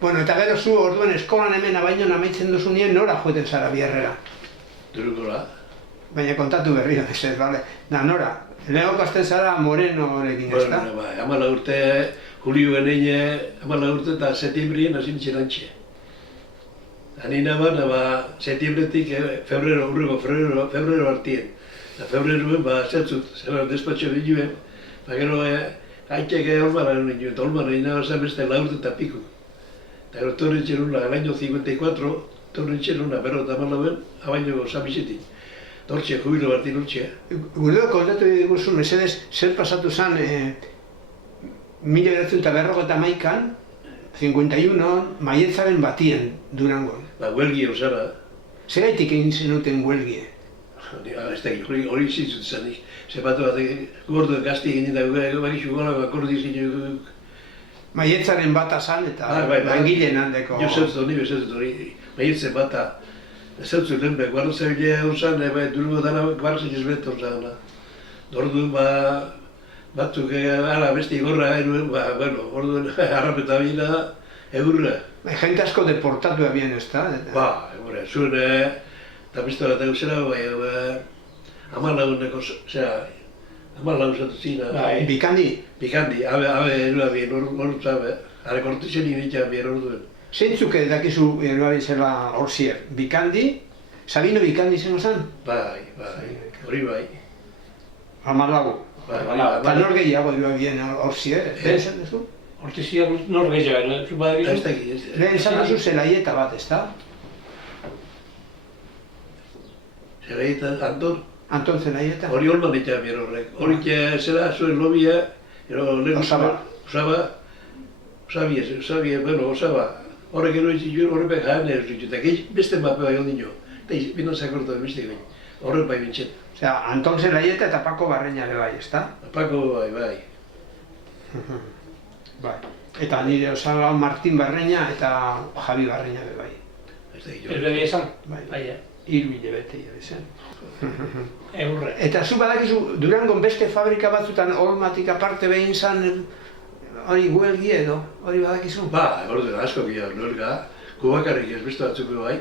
Bueno, eta gero zu orduen eskolan hemen abaino amaitzen duzu nien nora joeten zara Biarrera? Durukora. Baina kontatu berriro, ez, bale. Da, nora, lehenko kasten zara Morenorekin, ez da? Bueno, bai, 14 urte, Julioen egin, 14 urte eta setiembrien hasi nintzen antxe. Anina setiembretik febrero artien. Eta febreroen, zertzut, zera despatxo binuen, gero haitek olmara nuen, eta olmara nina zen beste 4 urte eta piku. Eta gero torren txeruna, el año 54, torren txeruna, berro eta malauen, abaino Samisetik. Tortxe, jubilo bat inurtxe. Gudeo, kontatu diguzu, mesedez, zer pasatu zen 1951, 51, maietzaren batien Durangon. Huelgie osara. Zeraitik egin zenuten huelgie? Ez da, hori zintzut zanik. Zepatu bat, gordo gazti egin eta bakizu gola, akordi zinuk. Maietzaren bata zan eta langileen handeko. Jo zertzut hori, bezertzut hori. Maietzen bata. Zertzut lehen behar, guarda zabilea horzan, Durango dana guarda zinez bete horzan. Orduan, batzuk ala beste igorra eruen, bueno, orduan harrapeta bina, egurra. Jente asko deportatu abien, ez da? Zuen, eta bizto bat eguzera, 14 zatu zina. Bikandi? Bikandi, abe erua bien, orduan, are kortizen initzen bien orduen. Zeintzuk dakizu erua zela horzier? Bikandi? Sabino Bikandi zen ozan? Bai, hori bai. 14. Eta nor gehiago erua bien horzier, esan duzu? Hortiziak nor gehiago, zu badakizu? Lehen esan duzu zelaieta bat, ez da? Zelaieta, Anton? Anton zelaieta? Hori olman ditzen bien horrek. Hori zera, zuen lobia, Osaba. Osaba. Horrek ero izin horrek jaren eruzitzu, eta beste mape bai ondino. Eta bino zakortu beste gain, horrek bai bintzen. Osea, Anton zelaieta eta Pako Barreña ere bai, ez da? Pako bai. Bai. Eta nire osaba Martin Barreña eta Javi Barreña ere bai. Ez da Ez bebe esan? Bai. 3 hilabete jo izan. Eurre. Eta zu badakizu Durangon beste fabrika batzutan olmatik aparte behin zan hori huelgi edo, hori badakizu? Orduan asko gira, nuelga, kubakarrik ez beste batzuko bai.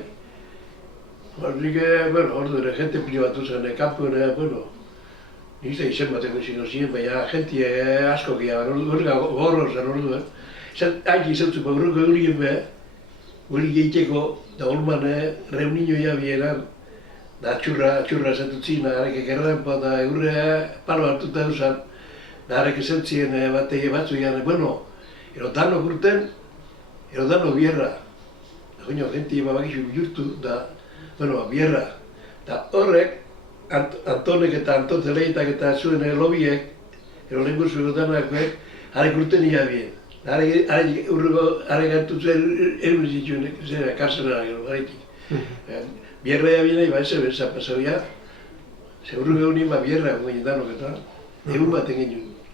Nik, orduan, jente pilo batu zen, kampuen, nik da izen bateko zino ziren, baina jente asko gira, nuelga gorro zen orduan. Haiki zeltzuko, urruko eurien be, huelgi egiteko, da olman reunioia bieran, da txurra zatutzina, harek ekerrenpo eta eurre palo hartuta eusan, da harek ezeltzien batei batzuian, ero dano urten, ero dano bierra. Joño, gente bakizu bihurtu, da, bierra. Da horrek, Antonek eta Anton Zeleitak eta zuen lobiek, ero lehen gurzu danoak, harek urten ia bien. Harek hartutzen erun zituen, zera, karzenara gero, haretik. Bierra ya viene y va a ser esa pasó ya. Seguro que un ima bierra, como ya no que tal. Es un bategueño.